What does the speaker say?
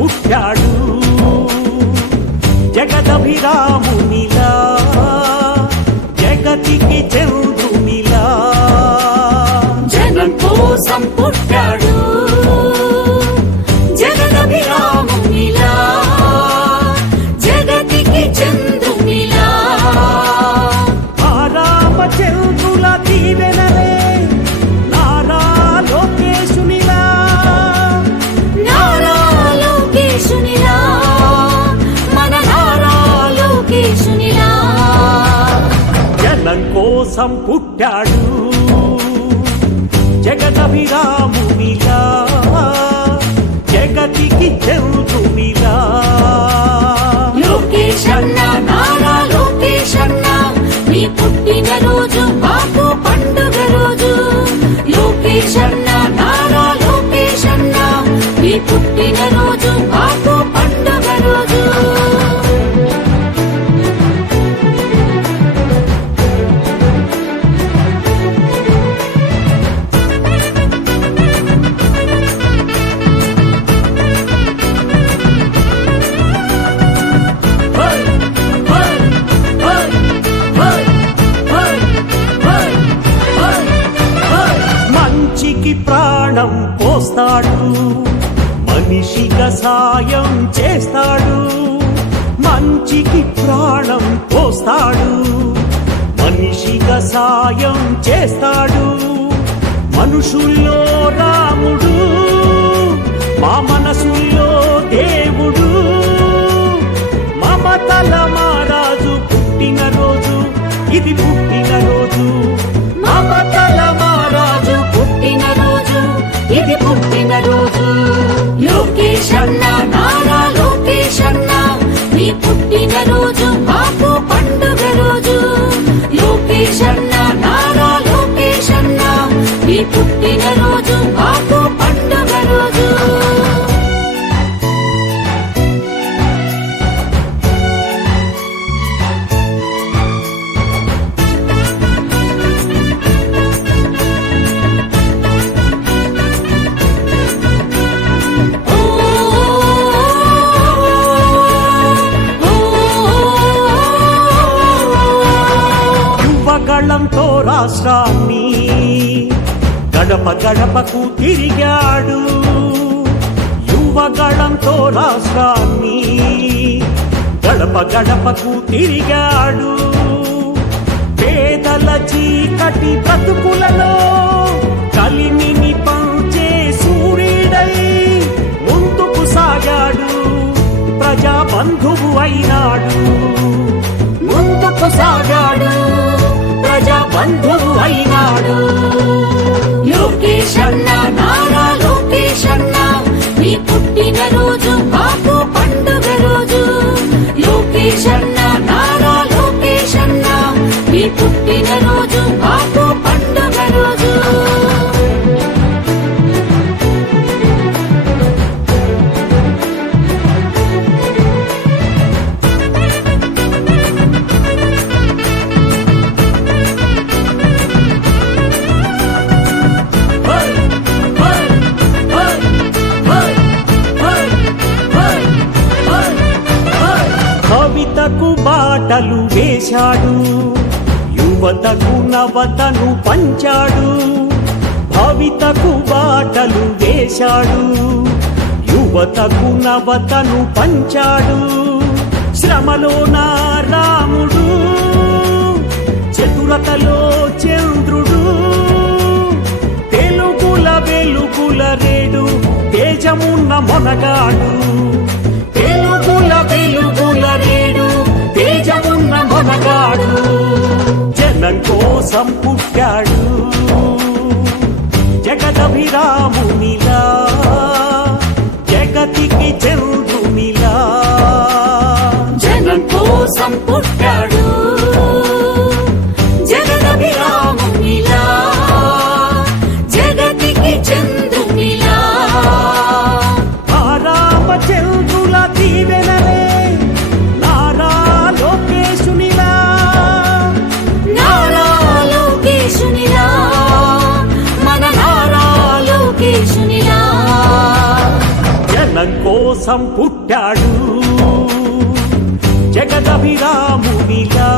పుట్టాడు జగదభిరామునిలా జగతికి చంద్రునిలా జనం కోసం పుట్టాడు జగదభిరామునిలా జగతికి చంద్రునిలా ఆ రామచంద్రుల దీవెనలే నారా లోకేశునిలా నారా లోకేశునిలా మన నారా లోకేశునిలా జనం కోసం పుట్టాడు జగదభిరామునిలా జగతికి చంద్రునిలా లోకేశన్న నారా లోకేశన్న నీ పుట్టినరోజు మాకు పండుగ రోజు లోకేశన్న నారా లోకేశన్న నీ పుట్టినరోజు మాకు పండుగ రోజు మంచికి ప్రాణం పోస్తాడు మనిషిగా సాయం చేస్తాడు మంచికి ప్రాణం పోస్తాడు మనిషిగా సాయం చేస్తాడు మనుషుల్లో రాముడు మా మనసుల్లో దేవుడు మమతల మహారాజు పుట్టినరోజు ఇది పుట్టినరోజు మమతల మహారాజు పుట్టినరోజు ఇది పుట్టినరోజు లోకేశన్న నారా లోకేశన్న నీ పుట్టినరోజు మాకు పండుగ రోజు లోకేశన్న నారా లోకేశన్న నీ పుట్టినరోజు మాకు పండుగ రోజు యువగళంతో రాష్ట్రాన్ని గడప గడపకు తిరిగాడు యువగళంతో రాష్ట్రాన్ని గడప గడపకు తిరిగాడు పేదల చీకటి బ్రతుకులలో కలిమిని పంచే సూర్యుడై ముందుకు సాగాడు ప్రజా బంధువు అయినాడు ముందుకు సాగాడు ప్రజా బంధువు అయినాడు లోకేశన్న నారా లోకేశన్న నీ పుట్టినరోజు మాకు పండుగ రోజు లోకేశన్న నారా లోకేశన్న నీ పుట్టినరోజు మాకు పండుగ రోజు కవితకు బాటలు వేశాడు యువతకు నవతను పంచాడు భవితకు బాటలు వేశాడు యువతకు నవతను పంచాడు శ్రమలో నా రాముడు చతురతలో చంద్రుడు తెలుగుల వెలుగుల రేడు తేజమున్న మొనగాడు తెలుగుల వెలుగుల రేడు తేజమున్న మొనగాడు జనం కోసం పుట్టాడు జగదభిరామునిలా జగతికి చంద్రునిలా జనం కోసం పుట్టాడు జగదభిరామునిలా జగతికి చంద్రునిలా ఆ రామచంద్రుల దీవెనలే నారా లోకేశునిలా నారా లోకేశునిలా మన నారా లోకేశునిలా జనం కోసం పుట్టాడు జగదభిరామునిలా